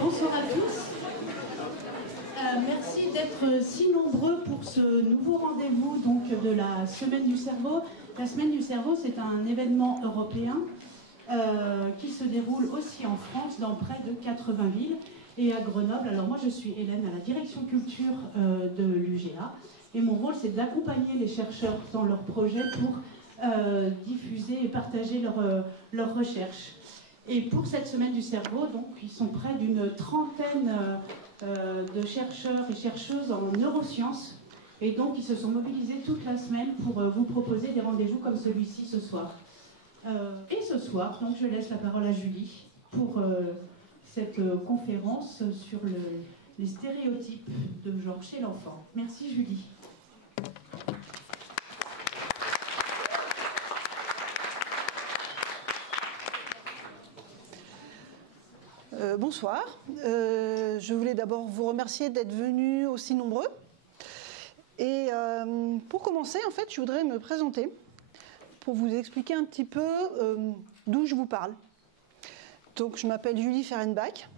Bonsoir à tous. Merci d'être si nombreux pour ce nouveau rendez-vous donc, de la Semaine du Cerveau. La Semaine du Cerveau, c'est un événement européen qui se déroule aussi en France, dans près de 80 villes, et à Grenoble. Alors moi, je suis Hélène, à la direction culture de l'UGA, et mon rôle, c'est d'accompagner les chercheurs dans leurs projets pour diffuser et partager leurs recherches. Et pour cette Semaine du Cerveau, donc, ils sont près d'une trentaine de chercheurs et chercheuses en neurosciences, et donc ils se sont mobilisés toute la semaine pour vous proposer des rendez-vous comme celui-ci ce soir. Et ce soir, donc, je laisse la parole à Julie pour cette conférence sur les stéréotypes de genre chez l'enfant. Merci Julie. Bonsoir. Je voulais d'abord vous remercier d'être venus aussi nombreux. Et pour commencer, en fait, je voudrais me présenter pour vous expliquer un petit peu d'où je vous parle. Donc, je m'appelle Julie Fehrenbach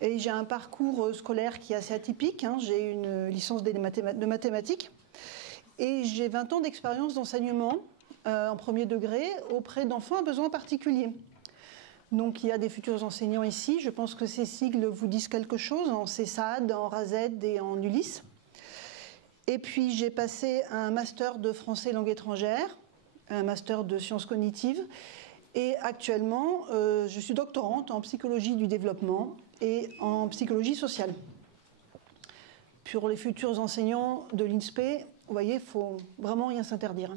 et j'ai un parcours scolaire qui est assez atypique. J'ai une licence de mathématiques et j'ai 20 ans d'expérience d'enseignement en premier degré auprès d'enfants à besoins particuliers. Donc il y a des futurs enseignants ici, je pense que ces sigles vous disent quelque chose, en CESAD, en RASED et en ULIS. Et puis j'ai passé un master de français langue étrangère, un master de sciences cognitives, et actuellement je suis doctorante en psychologie du développement et en psychologie sociale. Pour les futurs enseignants de l'INSPE, vous voyez, il ne faut vraiment rien s'interdire.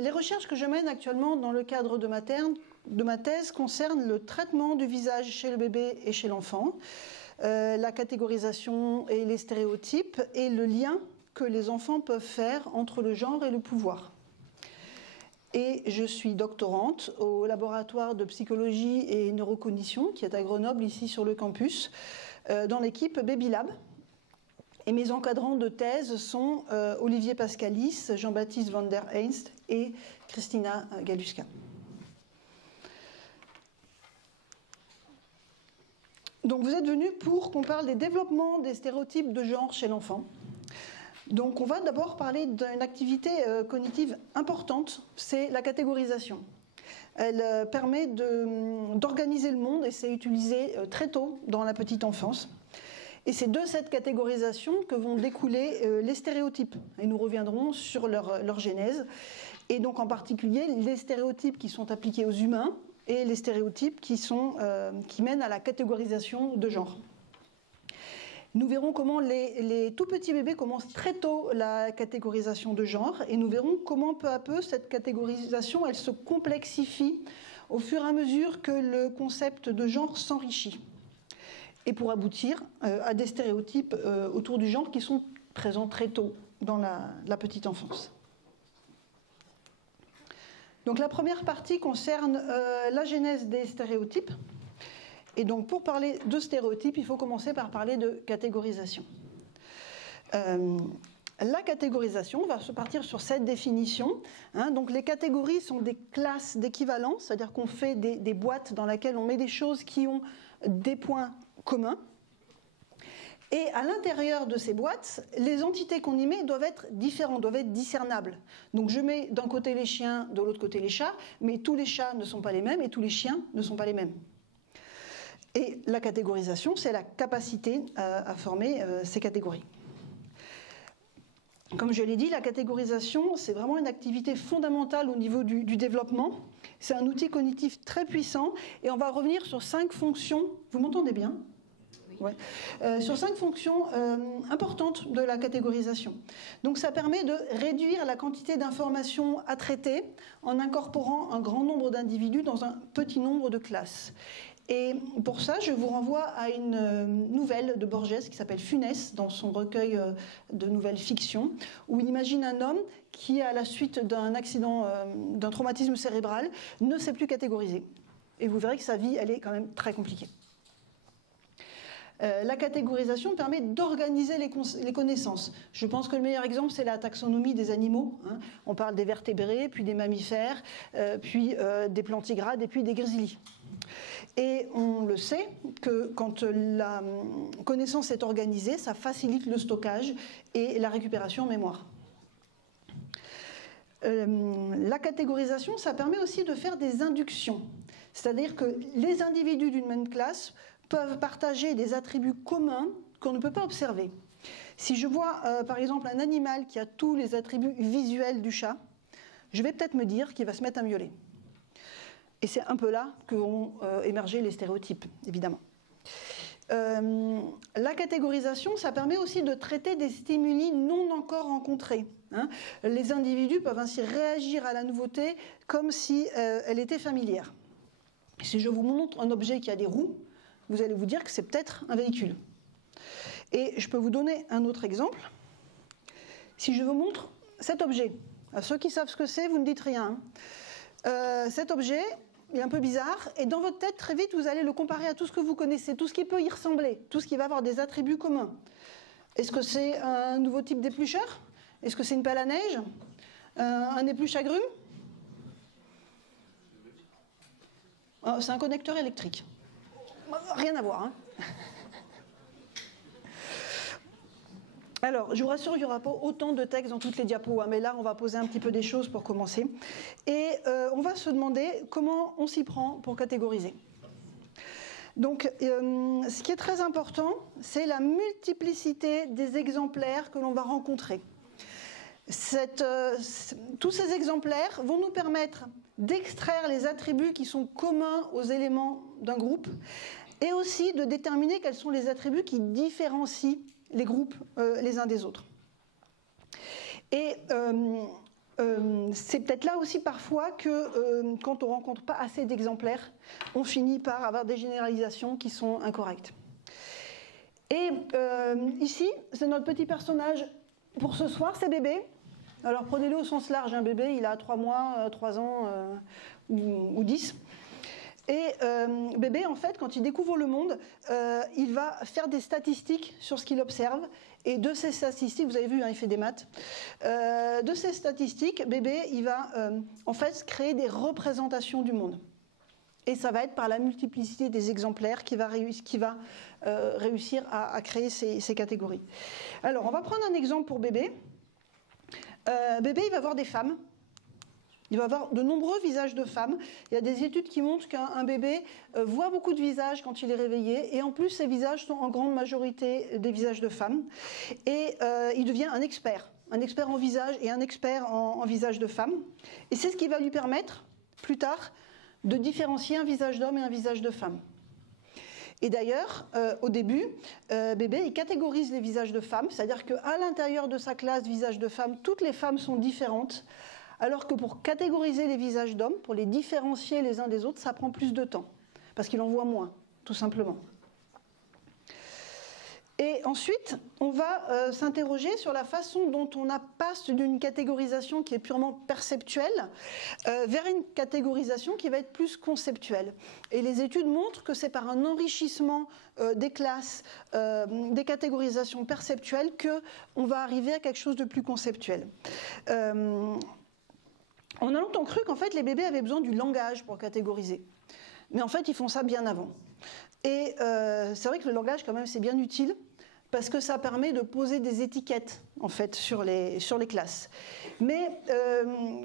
Les recherches que je mène actuellement dans le cadre de ma thèse concernent le traitement du visage chez le bébé et chez l'enfant, la catégorisation et les stéréotypes et le lien que les enfants peuvent faire entre le genre et le pouvoir. Et je suis doctorante au laboratoire de psychologie et neurocognition qui est à Grenoble, ici sur le campus, dans l'équipe Babylab. Et mes encadrants de thèse sont Olivier Pascalis, Jean-Baptiste van der Heyst et Christina Galuska. Donc vous êtes venus pour qu'on parle des développements des stéréotypes de genre chez l'enfant. Donc on va d'abord parler d'une activité cognitive importante, c'est la catégorisation. Elle permet d'organiser le monde et c'est utilisé très tôt dans la petite enfance. Et c'est de cette catégorisation que vont découler les stéréotypes. Et nous reviendrons sur leur genèse. Et donc en particulier les stéréotypes qui sont appliqués aux humains et les stéréotypes qui mènent à la catégorisation de genre. Nous verrons comment les tout petits bébés commencent très tôt la catégorisation de genre. Et nous verrons comment peu à peu cette catégorisation elle se complexifie au fur et à mesure que le concept de genre s'enrichit. Et pour aboutir à des stéréotypes autour du genre qui sont présents très tôt dans la petite enfance. Donc la première partie concerne la genèse des stéréotypes. Et donc pour parler de stéréotypes, il faut commencer par parler de catégorisation. La catégorisation, on va se partir sur cette définition. Donc les catégories sont des classes d'équivalence, c'est-à-dire qu'on fait des boîtes dans lesquelles on met des choses qui ont des points communs. Et à l'intérieur de ces boîtes, les entités qu'on y met doivent être différentes, doivent être discernables. Donc je mets d'un côté les chiens, de l'autre côté les chats, mais tous les chats ne sont pas les mêmes et tous les chiens ne sont pas les mêmes. Et la catégorisation, c'est la capacité à former ces catégories. Comme je l'ai dit, la catégorisation, c'est vraiment une activité fondamentale au niveau du développement. C'est un outil cognitif très puissant et on va revenir sur 5 fonctions. Vous m'entendez bien ? Oui. Sur 5 fonctions importantes de la catégorisation. Donc ça permet de réduire la quantité d'informations à traiter en incorporant un grand nombre d'individus dans un petit nombre de classes. Et pour ça, je vous renvoie à une nouvelle de Borges qui s'appelle Funès, dans son recueil de nouvelles fictions, où il imagine un homme qui, à la suite d'un accident, d'un traumatisme cérébral, ne sait plus catégoriser. Et vous verrez que sa vie, elle est quand même très compliquée. La catégorisation permet d'organiser les connaissances. Je pense que le meilleur exemple, c'est la taxonomie des animaux. On parle des vertébrés, puis des mammifères, puis des plantigrades et puis des grésilies. Et on le sait que quand la connaissance est organisée, ça facilite le stockage et la récupération en mémoire. La catégorisation, ça permet aussi de faire des inductions. C'est-à-dire que les individus d'une même classe peuvent partager des attributs communs qu'on ne peut pas observer. Si je vois par exemple un animal qui a tous les attributs visuels du chat, je vais peut-être me dire qu'il va se mettre à miauler. Et c'est un peu là qu'ont émergé les stéréotypes, évidemment. La catégorisation, ça permet aussi de traiter des stimuli non encore rencontrés. Les individus peuvent ainsi réagir à la nouveauté comme si elle était familière. Si je vous montre un objet qui a des roues, vous allez vous dire que c'est peut-être un véhicule. Et je peux vous donner un autre exemple. Si je vous montre cet objet, à ceux qui savent ce que c'est, vous ne dites rien. Cet objet est un peu bizarre, et dans votre tête, très vite, vous allez le comparer à tout ce que vous connaissez, tout ce qui peut y ressembler, tout ce qui va avoir des attributs communs. Est-ce que c'est un nouveau type d'éplucheur? Est-ce que c'est une pelle à neige? Un épluche-agrumes? C'est un connecteur électrique. Rien à voir, hein. Alors, je vous rassure, il n'y aura pas autant de texte dans toutes les diapos, hein, mais là, on va poser un petit peu des choses pour commencer. Et on va se demander comment on s'y prend pour catégoriser. Donc, ce qui est très important, c'est la multiplicité des exemplaires que l'on va rencontrer. Tous ces exemplaires vont nous permettre d'extraire les attributs qui sont communs aux éléments d'un groupe et aussi de déterminer quels sont les attributs qui différencient les groupes les uns des autres. Et c'est peut-être là aussi parfois que quand on ne rencontre pas assez d'exemplaires, on finit par avoir des généralisations qui sont incorrectes. Et ici, c'est notre petit personnage pour ce soir, c'est Bébé. Alors prenez-le au sens large, un bébé, il a 3 mois, 3 ans ou 10. Et Bébé, en fait, quand il découvre le monde, il va faire des statistiques sur ce qu'il observe. Et de ces statistiques, vous avez vu, hein, il fait des maths. De ces statistiques, Bébé, il va en fait créer des représentations du monde. Et ça va être par la multiplicité des exemplaires qu'il va réussir à créer ces catégories. Alors, on va prendre un exemple pour Bébé. Bébé, il va voir des femmes. Il va avoir de nombreux visages de femmes. Il y a des études qui montrent qu'un bébé voit beaucoup de visages quand il est réveillé. Et en plus, ces visages sont en grande majorité des visages de femmes. Et il devient un expert en visage et un expert en visage de femmes. Et c'est ce qui va lui permettre, plus tard, de différencier un visage d'homme et un visage de femme. Et d'ailleurs, au début, Bébé, il catégorise les visages de femmes, c'est-à-dire qu'à l'intérieur de sa classe visages de femmes, toutes les femmes sont différentes, alors que pour catégoriser les visages d'hommes, pour les différencier les uns des autres, ça prend plus de temps, parce qu'il en voit moins, tout simplement. Et ensuite, on va s'interroger sur la façon dont on passe d'une catégorisation qui est purement perceptuelle vers une catégorisation qui va être plus conceptuelle. Et les études montrent que c'est par un enrichissement des classes, des catégorisations perceptuelles, qu'on va arriver à quelque chose de plus conceptuel. On a longtemps cru qu'en fait les bébés avaient besoin du langage pour catégoriser. Mais en fait, ils font ça bien avant. Et c'est vrai que le langage, quand même, c'est bien utile parce que ça permet de poser des étiquettes, en fait, sur les classes. Mais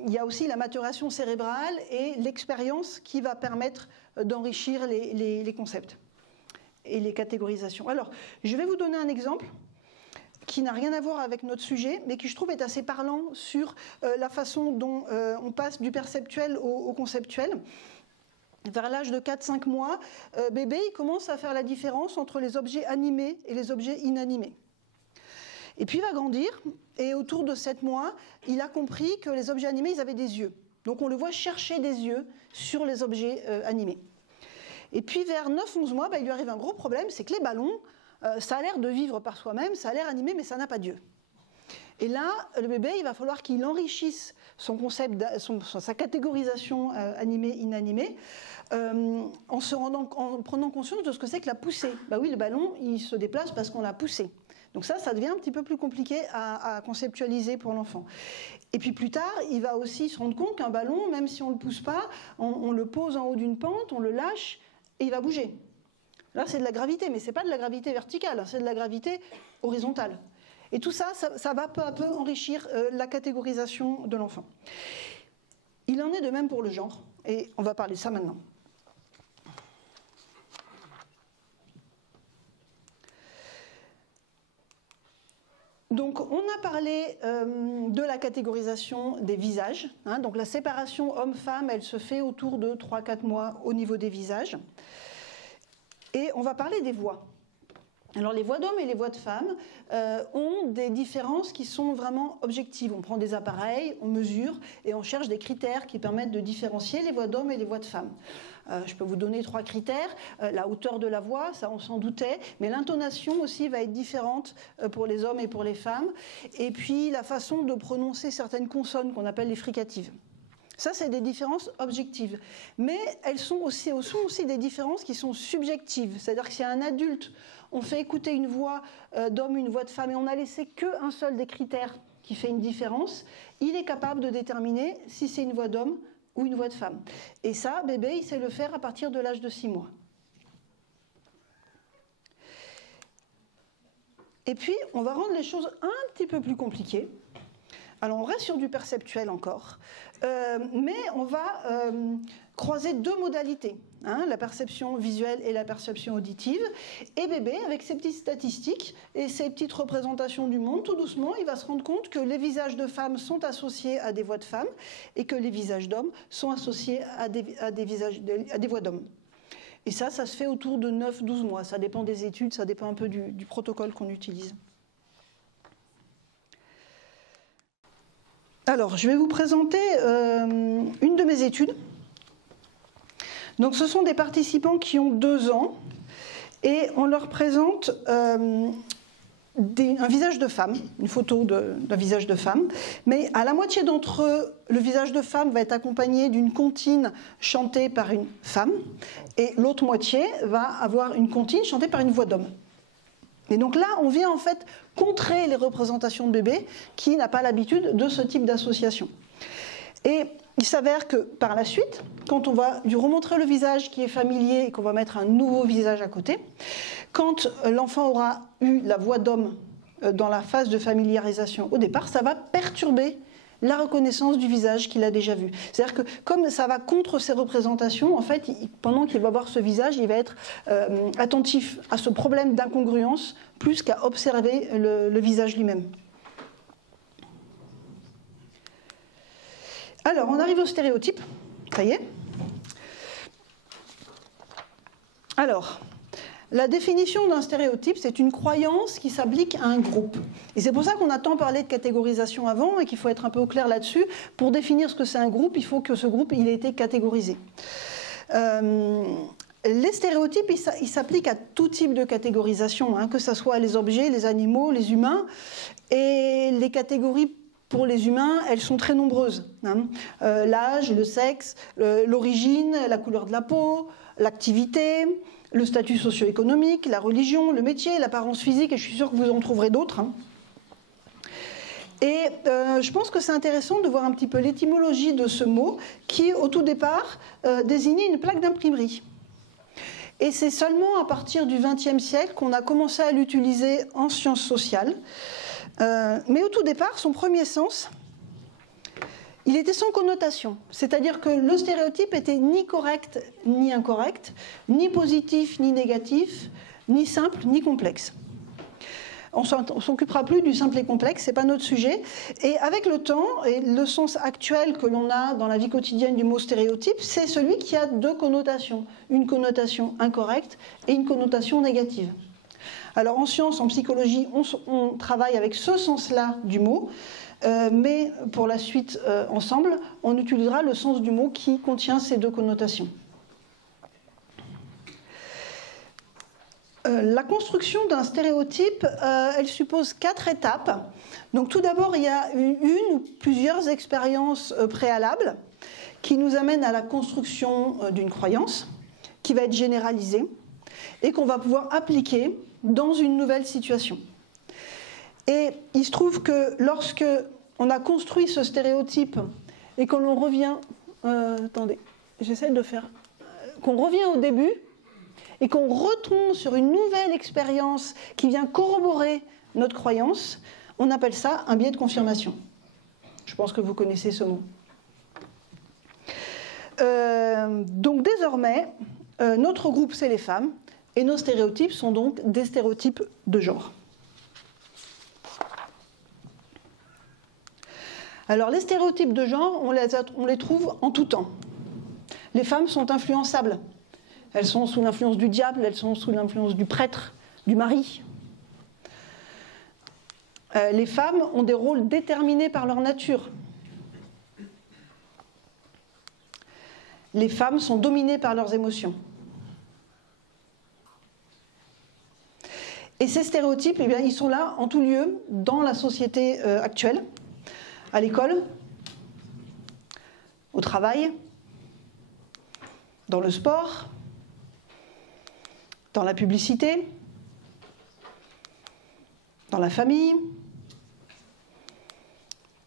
il y a aussi la maturation cérébrale et l'expérience qui va permettre d'enrichir les concepts et les catégorisations. Alors, je vais vous donner un exemple qui n'a rien à voir avec notre sujet, mais qui, je trouve, est assez parlant sur la façon dont on passe du perceptuel au conceptuel. Vers l'âge de 4-5 mois, Bébé il commence à faire la différence entre les objets animés et les objets inanimés. Et puis il va grandir, et autour de 7 mois, il a compris que les objets animés, ils avaient des yeux. Donc on le voit chercher des yeux sur les objets animés. Et puis vers 9-11 mois, il lui arrive un gros problème, c'est que les ballons, ça a l'air de vivre par soi-même, ça a l'air animé, mais ça n'a pas d'yeux. Et là, le bébé, il va falloir qu'il enrichisse son concept, sa catégorisation animée-inanimée, en prenant conscience de ce que c'est que la poussée. Oui, le ballon, il se déplace parce qu'on l'a poussé. Donc ça devient un petit peu plus compliqué à conceptualiser pour l'enfant. Et puis plus tard, il va aussi se rendre compte qu'un ballon, même si on ne le pousse pas, on le pose en haut d'une pente, on le lâche, et il va bouger. Là, c'est de la gravité, mais ce n'est pas de la gravité verticale, c'est de la gravité horizontale. Et tout ça, ça va peu à peu enrichir la catégorisation de l'enfant. Il en est de même pour le genre, et on va parler de ça maintenant. Donc, on a parlé de la catégorisation des visages. Hein, donc, la séparation homme-femme, elle se fait autour de 3-4 mois au niveau des visages. Et on va parler des voix. Alors, les voix d'hommes et les voix de femmes ont des différences qui sont vraiment objectives. On prend des appareils, on mesure et on cherche des critères qui permettent de différencier les voix d'hommes et les voix de femmes. Je peux vous donner 3 critères. La hauteur de la voix, ça on s'en doutait, mais l'intonation aussi va être différente pour les hommes et pour les femmes. Et puis la façon de prononcer certaines consonnes qu'on appelle les fricatives. Ça, c'est des différences objectives. Mais elles sont aussi des différences qui sont subjectives. C'est-à-dire que si un adulte, on fait écouter une voix d'homme, une voix de femme, et on n'a laissé qu'un seul des critères qui fait une différence, il est capable de déterminer si c'est une voix d'homme ou une voix de femme. Et ça, bébé, il sait le faire à partir de l'âge de 6 mois. Et puis, on va rendre les choses un petit peu plus compliquées. Alors, on reste sur du perceptuel encore, mais on va croiser 2 modalités, hein, la perception visuelle et la perception auditive. Et bébé, avec ses petites statistiques et ses petites représentations du monde, tout doucement, il va se rendre compte que les visages de femmes sont associés à des voix de femmes et que les visages d'hommes sont associés à des voix d'hommes. Et ça se fait autour de 9-12 mois. Ça dépend des études, ça dépend un peu du protocole qu'on utilise. Alors, je vais vous présenter une de mes études. Donc, ce sont des participants qui ont 2 ans et on leur présente un visage de femme, une photo d'un visage de femme. Mais à la moitié d'entre eux, le visage de femme va être accompagné d'une comptine chantée par une femme et l'autre moitié va avoir une comptine chantée par une voix d'homme. Et donc là, on vient en fait contrer les représentations de bébé qui n'a pas l'habitude de ce type d'association. Et il s'avère que par la suite, quand on va lui remontrer le visage qui est familier et qu'on va mettre un nouveau visage à côté, quand l'enfant aura eu la voix d'homme dans la phase de familiarisation au départ, ça va perturber la reconnaissance du visage qu'il a déjà vu. C'est-à-dire que comme ça va contre ses représentations, en fait, pendant qu'il va voir ce visage, il va être attentif à ce problème d'incongruence plus qu'à observer le visage lui-même. Alors, on arrive au stéréotype. Ça y est. Alors, la définition d'un stéréotype, c'est une croyance qui s'applique à un groupe. Et c'est pour ça qu'on a tant parlé de catégorisation avant et qu'il faut être un peu au clair là-dessus. Pour définir ce que c'est un groupe, il faut que ce groupe il ait été catégorisé. Les stéréotypes, ils s'appliquent à tout type de catégorisation, hein, que ce soit les objets, les animaux, les humains. Et les catégories pour les humains, elles sont très nombreuses. Hein. L'âge, le sexe, l'origine, la couleur de la peau, l'activité, le statut socio-économique, la religion, le métier, l'apparence physique, et je suis sûre que vous en trouverez d'autres. Hein. Et je pense que c'est intéressant de voir un petit peu l'étymologie de ce mot qui, au tout départ, désignait une plaque d'imprimerie. Et c'est seulement à partir du XXe siècle qu'on a commencé à l'utiliser en sciences sociales. Mais au tout départ, son premier sens, il était sans connotation. C'est-à-dire que le stéréotype était ni correct ni incorrect, ni positif ni négatif, ni simple ni complexe. On ne s'occupera plus du simple et complexe, ce n'est pas notre sujet. Et avec le temps, et le sens actuel que l'on a dans la vie quotidienne du mot stéréotype, c'est celui qui a 2 connotations. Une connotation incorrecte et une connotation négative. Alors en sciences, en psychologie, on travaille avec ce sens-là du mot, mais pour la suite, ensemble, on utilisera le sens du mot qui contient ces 2 connotations. La construction d'un stéréotype, elle suppose 4 étapes. Donc tout d'abord, il y a une ou plusieurs expériences préalables qui nous amènent à la construction d'une croyance qui va être généralisée et qu'on va pouvoir appliquer dans une nouvelle situation. Et il se trouve que lorsque on a construit ce stéréotype et qu'on revient... attendez, j'essaie de faire... qu'on revient au début, et qu'on retombe sur une nouvelle expérience qui vient corroborer notre croyance, on appelle ça un biais de confirmation. Je pense que vous connaissez ce mot. Donc désormais, notre groupe, c'est les femmes, et nos stéréotypes sont donc des stéréotypes de genre. Alors les stéréotypes de genre, on les trouve en tout temps. Les femmes sont influençables. Elles sont sous l'influence du diable, elles sont sous l'influence du prêtre, du mari. Les femmes ont des rôles déterminés par leur nature. Les femmes sont dominées par leurs émotions. Et ces stéréotypes, eh bien, ils sont là en tout lieu dans la société actuelle, à l'école, au travail, dans le sport, dans la publicité, dans la famille,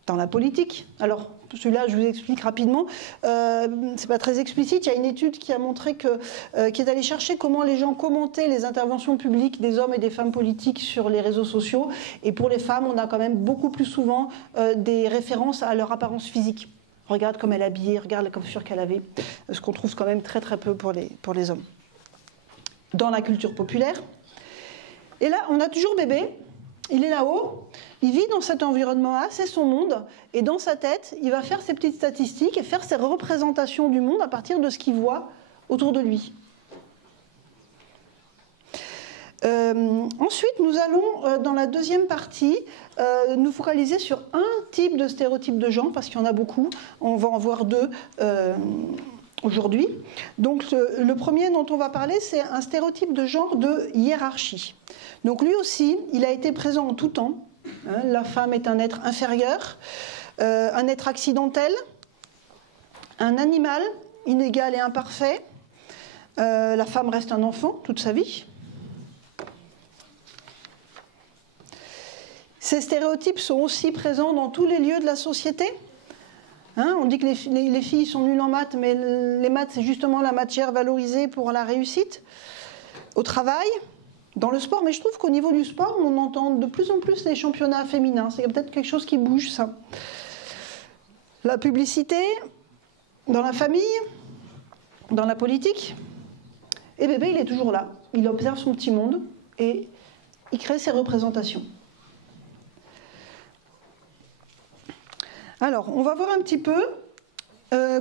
dans la politique. Alors, celui-là, je vous explique rapidement. C'est pas très explicite. Il y a une étude qui a montré qui est allée chercher comment les gens commentaient les interventions publiques des hommes et des femmes politiques sur les réseaux sociaux. Et pour les femmes, on a quand même beaucoup plus souvent des références à leur apparence physique. Regarde comme elle est habillée, regarde la coiffure qu'elle avait. Ce qu'on trouve quand même très très peu pour les hommes. Dans la culture populaire. Et là, on a toujours bébé. Il est là-haut, il vit dans cet environnement-là, c'est son monde, et dans sa tête, il va faire ses petites statistiques et faire ses représentations du monde à partir de ce qu'il voit autour de lui. Ensuite, nous allons, dans la deuxième partie, nous focaliser sur un type de stéréotype de genre, parce qu'il y en a beaucoup, on va en voir deux aujourd'hui. Donc le premier dont on va parler, c'est un stéréotype de genre de hiérarchie. Donc lui aussi, il a été présent en tout temps. La femme est un être inférieur, un être accidentel, un animal inégal et imparfait. La femme reste un enfant toute sa vie. Ces stéréotypes sont aussi présents dans tous les lieux de la société. On dit que les filles sont nulles en maths, mais les maths, c'est justement la matière valorisée pour la réussite. Au travail, dans le sport, mais je trouve qu'au niveau du sport, on entend de plus en plus les championnats féminins. C'est peut-être quelque chose qui bouge, ça. La publicité, dans la famille, dans la politique. Et bébé, il est toujours là. Il observe son petit monde et il crée ses représentations. Alors, on va voir un petit peu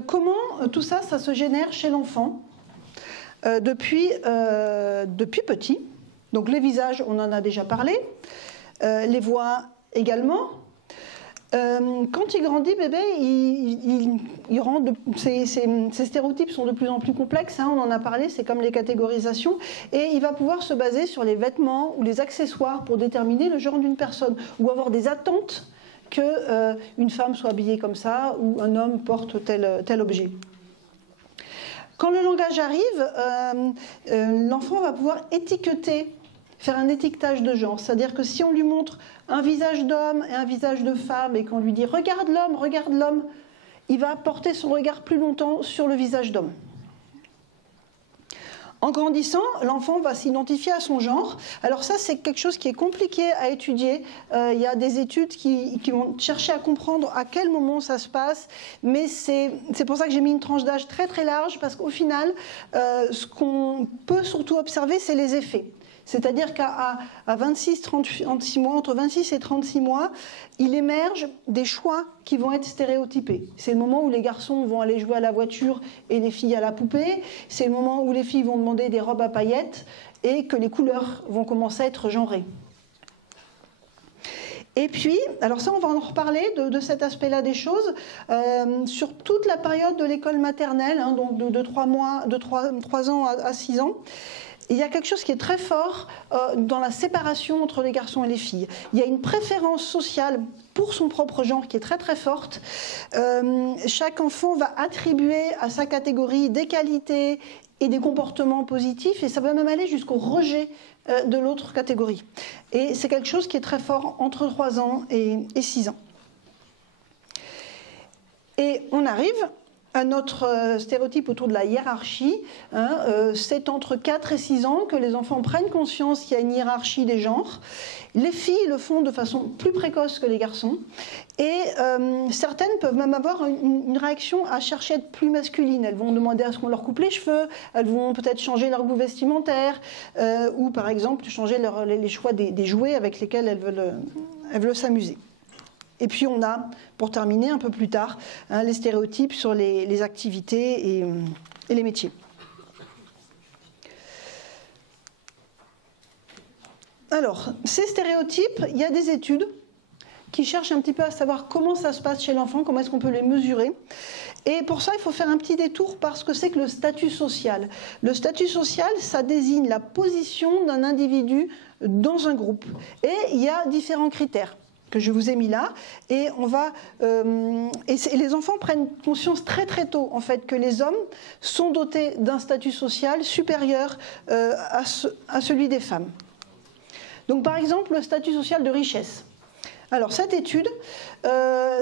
comment tout ça, ça se génère chez l'enfant depuis petit. Donc les visages, on en a déjà parlé, les voix également. Quand il grandit, bébé, ces stéréotypes sont de plus en plus complexes, on en a parlé, c'est comme les catégorisations, et il va pouvoir se baser sur les vêtements ou les accessoires pour déterminer le genre d'une personne, ou avoir des attentes qu'une femme soit habillée comme ça, ou un homme porte tel objet. Quand le langage arrive, l'enfant va pouvoir étiqueter, faire un étiquetage de genre. C'est-à-dire que si on lui montre un visage d'homme et un visage de femme et qu'on lui dit « regarde l'homme », il va porter son regard plus longtemps sur le visage d'homme. En grandissant, l'enfant va s'identifier à son genre. Alors ça, c'est quelque chose qui est compliqué à étudier. Il y a des études qui vont chercher à comprendre à quel moment ça se passe. Mais c'est pour ça que j'ai mis une tranche d'âge très très large, parce qu'au final, ce qu'on peut surtout observer, c'est les effets. C'est-à-dire qu'à 26-36 mois, entre 26 et 36 mois, il émerge des choix qui vont être stéréotypés. C'est le moment où les garçons vont aller jouer à la voiture et les filles à la poupée. C'est le moment où les filles vont demander des robes à paillettes et que les couleurs vont commencer à être genrées. Et puis, alors ça on va en reparler de cet aspect-là des choses, sur toute la période de l'école maternelle, donc de 3 ans à 6 ans. Il y a quelque chose qui est très fort dans la séparation entre les garçons et les filles. Il y a une préférence sociale pour son propre genre qui est très très forte. Chaque enfant va attribuer à sa catégorie des qualités et des comportements positifs, et ça va même aller jusqu'au rejet de l'autre catégorie. Et c'est quelque chose qui est très fort entre 3 ans et 6 ans. Et on arrive un autre stéréotype autour de la hiérarchie. C'est entre 4 et 6 ans que les enfants prennent conscience qu'il y a une hiérarchie des genres. Les filles le font de façon plus précoce que les garçons. Et certaines peuvent même avoir une réaction à chercher à être plus masculines. Elles vont demander à ce qu'on leur coupe les cheveux, elles vont peut-être changer leur goût vestimentaire, ou par exemple changer les choix des jouets avec lesquels elles veulent s'amuser. Et puis on a, pour terminer un peu plus tard, les stéréotypes sur les activités et les métiers. Alors, ces stéréotypes, il y a des études qui cherchent un petit peu à savoir comment ça se passe chez l'enfant, comment est-ce qu'on peut les mesurer. Et pour ça, il faut faire un petit détour par ce que c'est que le statut social. Le statut social, ça désigne la position d'un individu dans un groupe. Et il y a différents critères que je vous ai mis là, et les enfants prennent conscience très très tôt en fait que les hommes sont dotés d'un statut social supérieur à celui des femmes. Donc par exemple le statut social de richesse. Alors cette étude,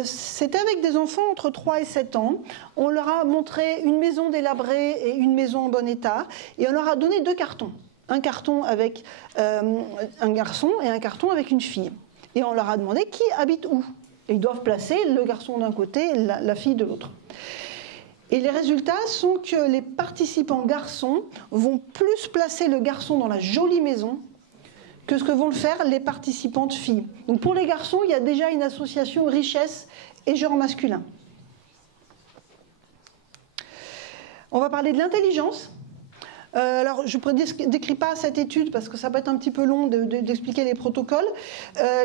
c'était avec des enfants entre 3 et 7 ans. On leur a montré une maison délabrée et une maison en bon état, et on leur a donné 2 cartons. Un carton avec un garçon et un carton avec une fille. Et on leur a demandé qui habite où. Et ils doivent placer le garçon d'un côté et la fille de l'autre. Et les résultats sont que les participants garçons vont plus placer le garçon dans la jolie maison que ce que vont le faire les participantes filles. Donc pour les garçons, il y a déjà une association richesse et genre masculin. On va parler de l'intelligence. Alors, je ne décris pas cette étude parce que ça peut être un petit peu long d'expliquer les protocoles.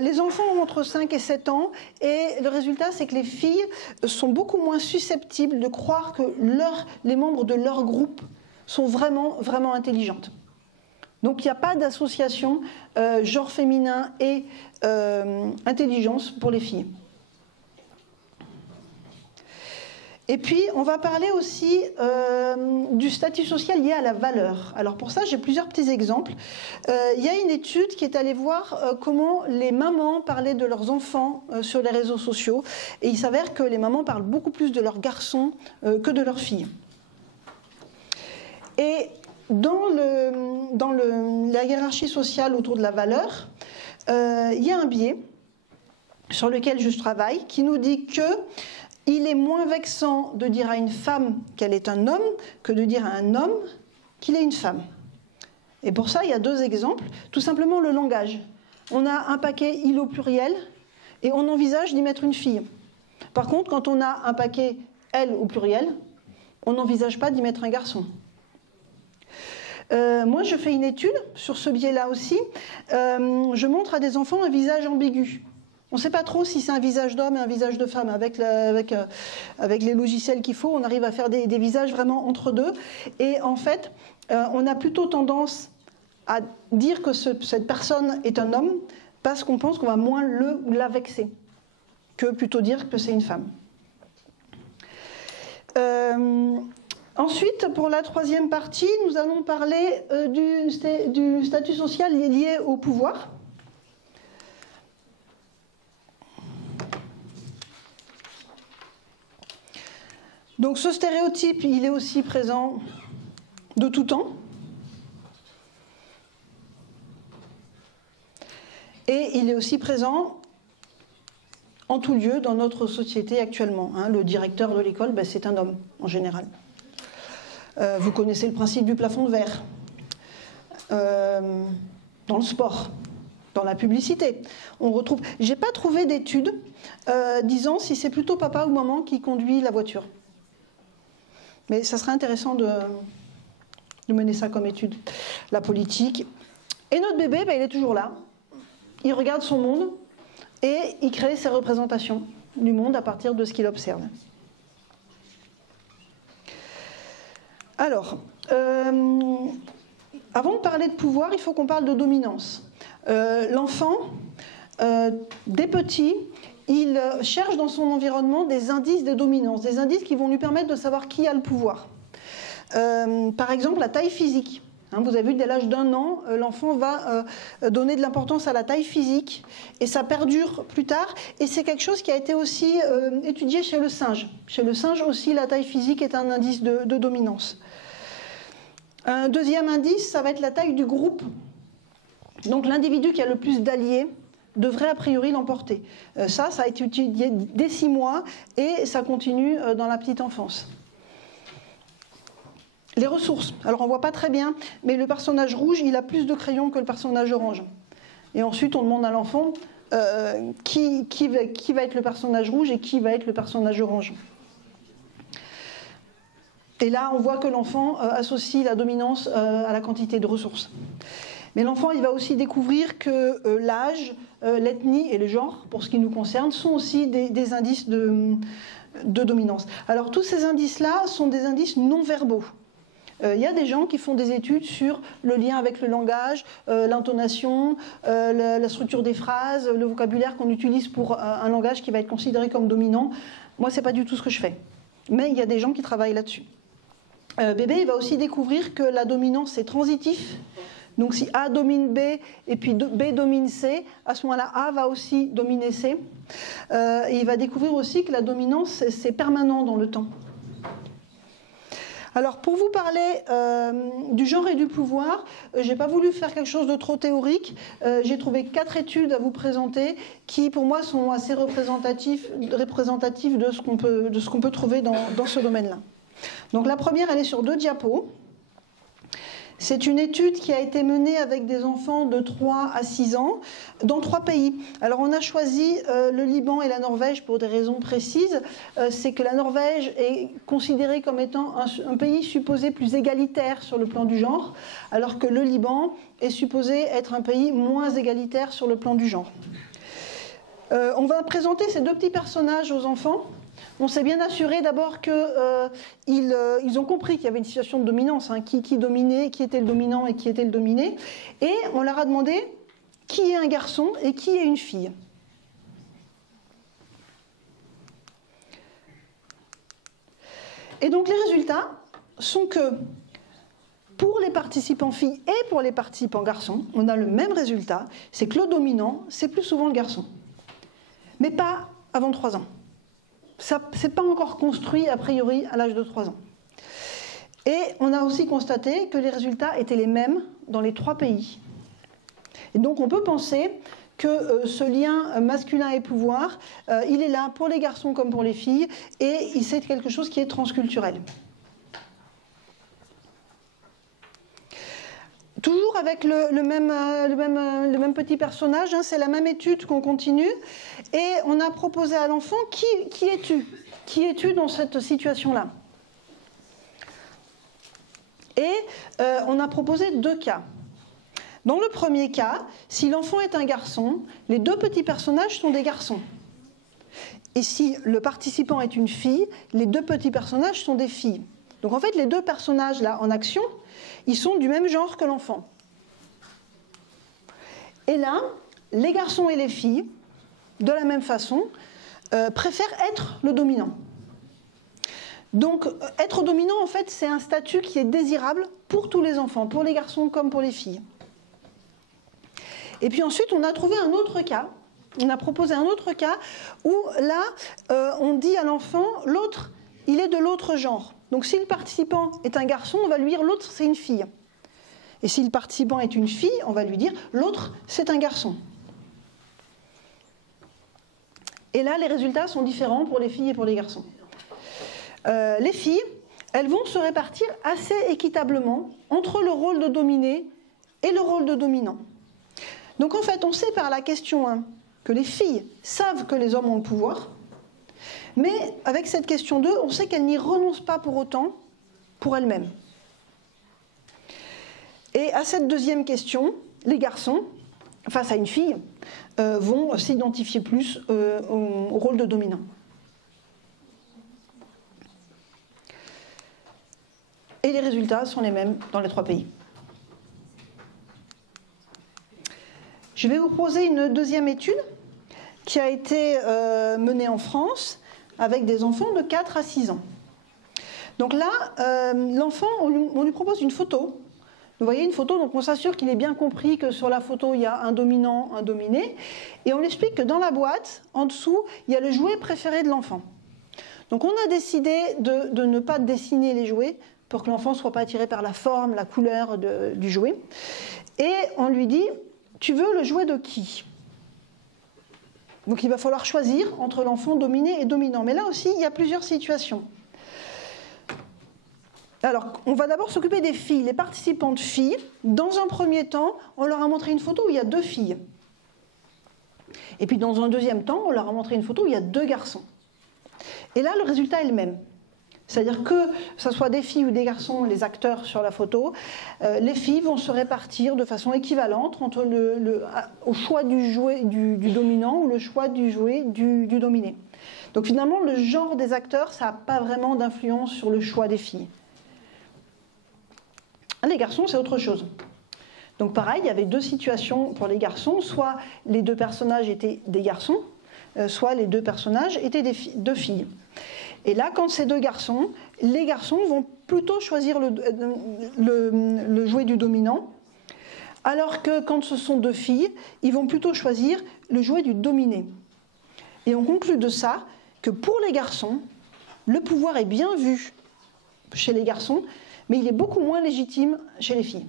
Les enfants ont entre 5 et 7 ans et le résultat, c'est que les filles sont beaucoup moins susceptibles de croire que les membres de leur groupe sont vraiment, vraiment intelligentes. Donc, il n'y a pas d'association genre féminin et intelligence pour les filles. Et puis, on va parler aussi du statut social lié à la valeur. Alors pour ça, j'ai plusieurs petits exemples. Il y a une étude qui est allée voir comment les mamans parlaient de leurs enfants sur les réseaux sociaux. Et il s'avère que les mamans parlent beaucoup plus de leurs garçons que de leurs filles. Et dans la hiérarchie sociale autour de la valeur, il y a un biais sur lequel je travaille qui nous dit que il est moins vexant de dire à une femme qu'elle est un homme que de dire à un homme qu'il est une femme. Et pour ça, il y a 2 exemples. Tout simplement le langage. On a un paquet il au pluriel et on envisage d'y mettre une fille. Par contre, quand on a un paquet elle au pluriel, on n'envisage pas d'y mettre un garçon. Moi, je fais une étude sur ce biais-là aussi. Je montre à des enfants un visage ambigu. On ne sait pas trop si c'est un visage d'homme et un visage de femme. Avec les logiciels qu'il faut, on arrive à faire des visages vraiment entre deux. Et en fait, on a plutôt tendance à dire que cette personne est un homme parce qu'on pense qu'on va moins le ou la vexer que plutôt dire que c'est une femme. Ensuite, pour la 3e partie, nous allons parler du statut social lié au pouvoir. Donc ce stéréotype, il est aussi présent de tout temps. Et il est aussi présent en tout lieu dans notre société actuellement. Le directeur de l'école, c'est un homme, en général. Vous connaissez le principe du plafond de verre. Dans le sport, dans la publicité, on retrouve... Je n'ai pas trouvé d'études disant si c'est plutôt papa ou maman qui conduit la voiture. Mais ça serait intéressant de mener ça comme étude. La politique. Et notre bébé, il est toujours là. Il regarde son monde et il crée ses représentations du monde à partir de ce qu'il observe. Alors, avant de parler de pouvoir, il faut qu'on parle de dominance. L'enfant, dès petit, il cherche dans son environnement des indices de dominance, des indices qui vont lui permettre de savoir qui a le pouvoir. Par exemple, la taille physique. Vous avez vu, dès l'âge d'1 an, l'enfant va donner de l'importance à la taille physique et ça perdure plus tard. Et c'est quelque chose qui a été aussi étudié chez le singe. Chez le singe aussi, la taille physique est un indice de dominance. Un deuxième indice, ça va être la taille du groupe. Donc l'individu qui a le plus d'alliés devrait a priori l'emporter. Ça a été étudié dès 6 mois et ça continue dans la petite enfance. Les ressources. Alors on ne voit pas très bien, mais le personnage rouge, il a plus de crayons que le personnage orange. Et ensuite, on demande à l'enfant qui va être le personnage rouge et qui va être le personnage orange. Et là, on voit que l'enfant associe la dominance à la quantité de ressources. Mais l'enfant, il va aussi découvrir que l'âge, l'ethnie et le genre, pour ce qui nous concerne, sont aussi des indices de dominance. Alors tous ces indices-là sont des indices non verbaux. Il y a des gens qui font des études sur le lien avec le langage, l'intonation, la structure des phrases, le vocabulaire qu'on utilise pour un langage qui va être considéré comme dominant. Moi, ce n'est pas du tout ce que je fais. Mais il y a des gens qui travaillent là-dessus. Bébé, il va aussi découvrir que la dominance est transitif. Donc si A domine B et puis B domine C, à ce moment-là, A va aussi dominer C. Et il va découvrir aussi que la dominance, c'est permanent dans le temps. Alors, pour vous parler du genre et du pouvoir, je n'ai pas voulu faire quelque chose de trop théorique. J'ai trouvé 4 études à vous présenter qui, pour moi, sont assez représentatives de ce qu'on peut trouver dans ce domaine-là. Donc, la première, elle est sur 2 diapos. C'est une étude qui a été menée avec des enfants de 3 à 6 ans dans 3 pays. Alors on a choisi le Liban et la Norvège pour des raisons précises. C'est que la Norvège est considérée comme étant un pays supposé plus égalitaire sur le plan du genre, alors que le Liban est supposé être un pays moins égalitaire sur le plan du genre. On va présenter ces 2 petits personnages aux enfants. On s'est bien assuré d'abord qu'ils ont compris qu'il y avait une situation de dominance, qui dominait, qui était le dominant et qui était le dominé. Et on leur a demandé qui est un garçon et qui est une fille. Et donc les résultats sont que pour les participants filles et pour les participants garçons, on a le même résultat, c'est que le dominant, c'est plus souvent le garçon. Mais pas avant 3 ans. Ça n'est pas encore construit a priori à l'âge de 3 ans. Et on a aussi constaté que les résultats étaient les mêmes dans les 3 pays. Et donc on peut penser que ce lien masculin et pouvoir, il est là pour les garçons comme pour les filles, et c'est quelque chose qui est transculturel. Toujours avec le même petit personnage, c'est la même étude qu'on continue, et on a proposé à l'enfant qui es-tu ? Qui es-tu dans cette situation-là ? Et on a proposé 2 cas. Dans le premier cas, si l'enfant est un garçon, les 2 petits personnages sont des garçons. Et si le participant est une fille, les 2 petits personnages sont des filles. Donc en fait, les 2 personnages là en action, ils sont du même genre que l'enfant. Et là, les garçons et les filles, de la même façon, préfèrent être le dominant. Donc, être dominant, en fait, c'est un statut qui est désirable pour tous les enfants, pour les garçons comme pour les filles. Et puis ensuite, on a trouvé un autre cas, on a proposé un autre cas où là, on dit à l'enfant, l'autre, il est de l'autre genre. Donc si le participant est un garçon, on va lui dire l'autre c'est une fille. Et si le participant est une fille, on va lui dire l'autre c'est un garçon. Et là, les résultats sont différents pour les filles et pour les garçons. Les filles, elles vont se répartir assez équitablement entre le rôle de dominé et le rôle de dominant. Donc en fait, on sait par la question 1 que les filles savent que les hommes ont le pouvoir, mais avec cette question 2, on sait qu'elles n'y renoncent pas pour autant pour elles-mêmes. Et à cette deuxième question, les garçons, face à une fille, vont s'identifier plus au rôle de dominant. Et les résultats sont les mêmes dans les 3 pays. Je vais vous proposer une deuxième étude qui a été menée en France avec des enfants de 4 à 6 ans. Donc là, l'enfant, on lui propose une photo Vous voyez une photo, donc on s'assure qu'il est bien compris que sur la photo, il y a un dominant, un dominé. Et on explique que dans la boîte, en dessous, il y a le jouet préféré de l'enfant. Donc on a décidé de ne pas dessiner les jouets pour que l'enfant ne soit pas attiré par la forme, la couleur du jouet. Et on lui dit, tu veux le jouet de qui ? Donc il va falloir choisir entre l'enfant dominé et dominant. Mais là aussi, il y a plusieurs situations. Alors, on va d'abord s'occuper des filles, les participantes filles. Dans un premier temps, on leur a montré une photo où il y a 2 filles. Et puis dans un deuxième temps, on leur a montré une photo où il y a 2 garçons. Et là, le résultat est le même. C'est-à-dire que ce soit des filles ou des garçons, les acteurs sur la photo, les filles vont se répartir de façon équivalente entre au choix du jouet du dominant ou le choix du jouet du dominé. Donc finalement, le genre des acteurs, ça n'a pas vraiment d'influence sur le choix des filles. Les garçons, c'est autre chose. Donc pareil, il y avait 2 situations pour les garçons. Soit les 2 personnages étaient des garçons, soit les 2 personnages étaient 2 filles. Et là, quand c'est 2 garçons, les garçons vont plutôt choisir le jouet du dominant, alors que quand ce sont 2 filles, ils vont plutôt choisir le jouet du dominé. Et on conclut de ça que pour les garçons, le pouvoir est bien vu chez les garçons, mais il est beaucoup moins légitime chez les filles.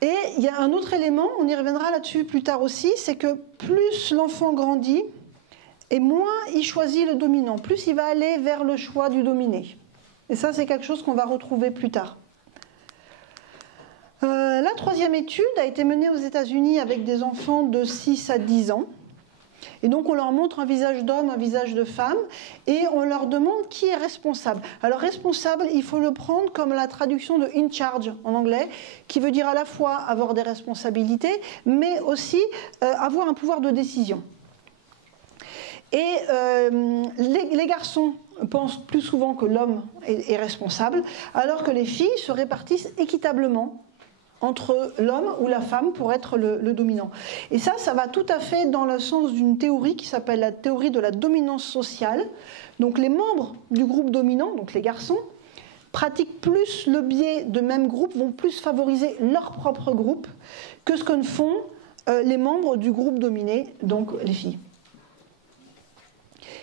Et il y a un autre élément, on y reviendra là-dessus plus tard aussi, c'est que plus l'enfant grandit, et moins il choisit le dominant, plus il va aller vers le choix du dominé. Et ça, c'est quelque chose qu'on va retrouver plus tard. La 3e étude a été menée aux États-Unis avec des enfants de 6 à 10 ans. Et donc on leur montre un visage d'homme, un visage de femme, et on leur demande qui est responsable. Alors responsable, il faut le prendre comme la traduction de in charge en anglais, qui veut dire à la fois avoir des responsabilités, mais aussi avoir un pouvoir de décision. Et les garçons pensent plus souvent que l'homme est responsable, alors que les filles se répartissent équitablement entre l'homme ou la femme pour être le dominant. Et ça va tout à fait dans le sens d'une théorie qui s'appelle la théorie de la dominance sociale. Donc les membres du groupe dominant, donc les garçons, pratiquent plus le biais de même groupe, vont plus favoriser leur propre groupe que ce que ne font les membres du groupe dominé, donc les filles.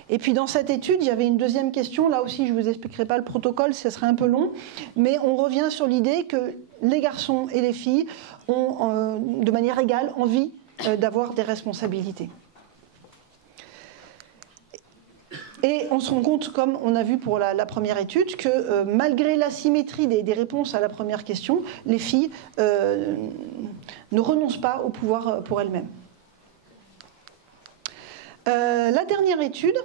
Et puis dans cette étude, il y avait une deuxième question. Là aussi, je ne vous expliquerai pas le protocole, ce serait un peu long. Mais on revient sur l'idée que les garçons et les filles ont, de manière égale, envie d'avoir des responsabilités. Et on se rend compte, comme on a vu pour la première étude, que malgré l'asymétrie des réponses à la première question, les filles ne renoncent pas au pouvoir pour elles-mêmes. La dernière étude,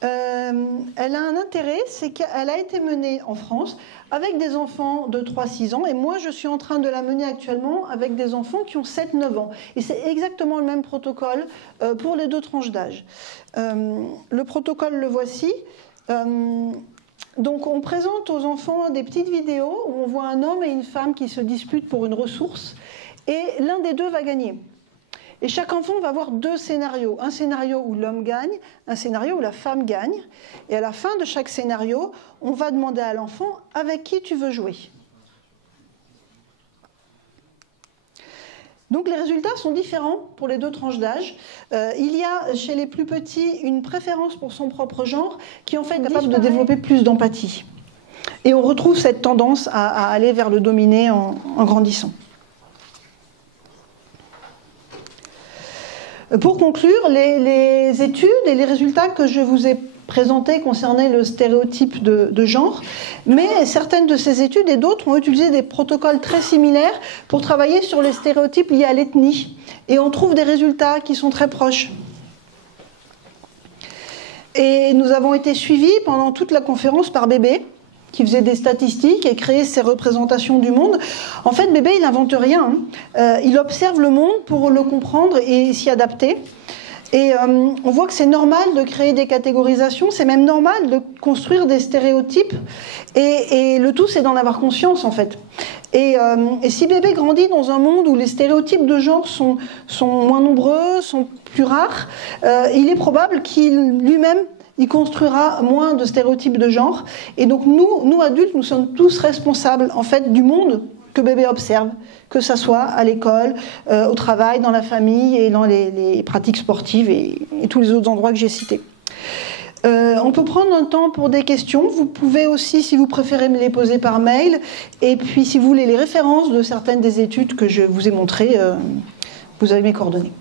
elle a un intérêt, c'est qu'elle a été menée en France avec des enfants de 3-6 ans, et moi je suis en train de la mener actuellement avec des enfants qui ont 7-9 ans. Et c'est exactement le même protocole pour les 2 tranches d'âge. Le protocole, le voici. Donc on présente aux enfants des petites vidéos où on voit un homme et une femme qui se disputent pour une ressource, et l'un des 2 va gagner. Et chaque enfant va avoir 2 scénarios. Un scénario où l'homme gagne, un scénario où la femme gagne. Et à la fin de chaque scénario, on va demander à l'enfant avec qui tu veux jouer. Donc les résultats sont différents pour les 2 tranches d'âge. Il y a chez les plus petits une préférence pour son propre genre qui en fait est capable de développer plus d'empathie. Et on retrouve cette tendance à aller vers le dominé en grandissant. Pour conclure, les études et les résultats que je vous ai présentés concernaient le stéréotype de genre, mais certaines de ces études et d'autres ont utilisé des protocoles très similaires pour travailler sur les stéréotypes liés à l'ethnie. Et on trouve des résultats qui sont très proches. Et nous avons été suivis pendant toute la conférence par Bébé, qui faisait des statistiques et créait ses représentations du monde. En fait, Bébé, il n'invente rien. Il observe le monde pour le comprendre et s'y adapter. Et on voit que c'est normal de créer des catégorisations, c'est même normal de construire des stéréotypes. Et le tout, c'est d'en avoir conscience, en fait. Et si Bébé grandit dans un monde où les stéréotypes de genre sont moins nombreux, sont plus rares, il est probable qu'il lui-même il construira moins de stéréotypes de genre. Et donc nous adultes, nous sommes tous responsables en fait du monde que bébé observe, que ça soit à l'école, au travail, dans la famille et dans les pratiques sportives et tous les autres endroits que j'ai cités. On peut prendre un temps pour des questions. Vous pouvez aussi, si vous préférez, me les poser par mail. Et puis, si vous voulez les références de certaines des études que je vous ai montrées, vous avez mes coordonnées.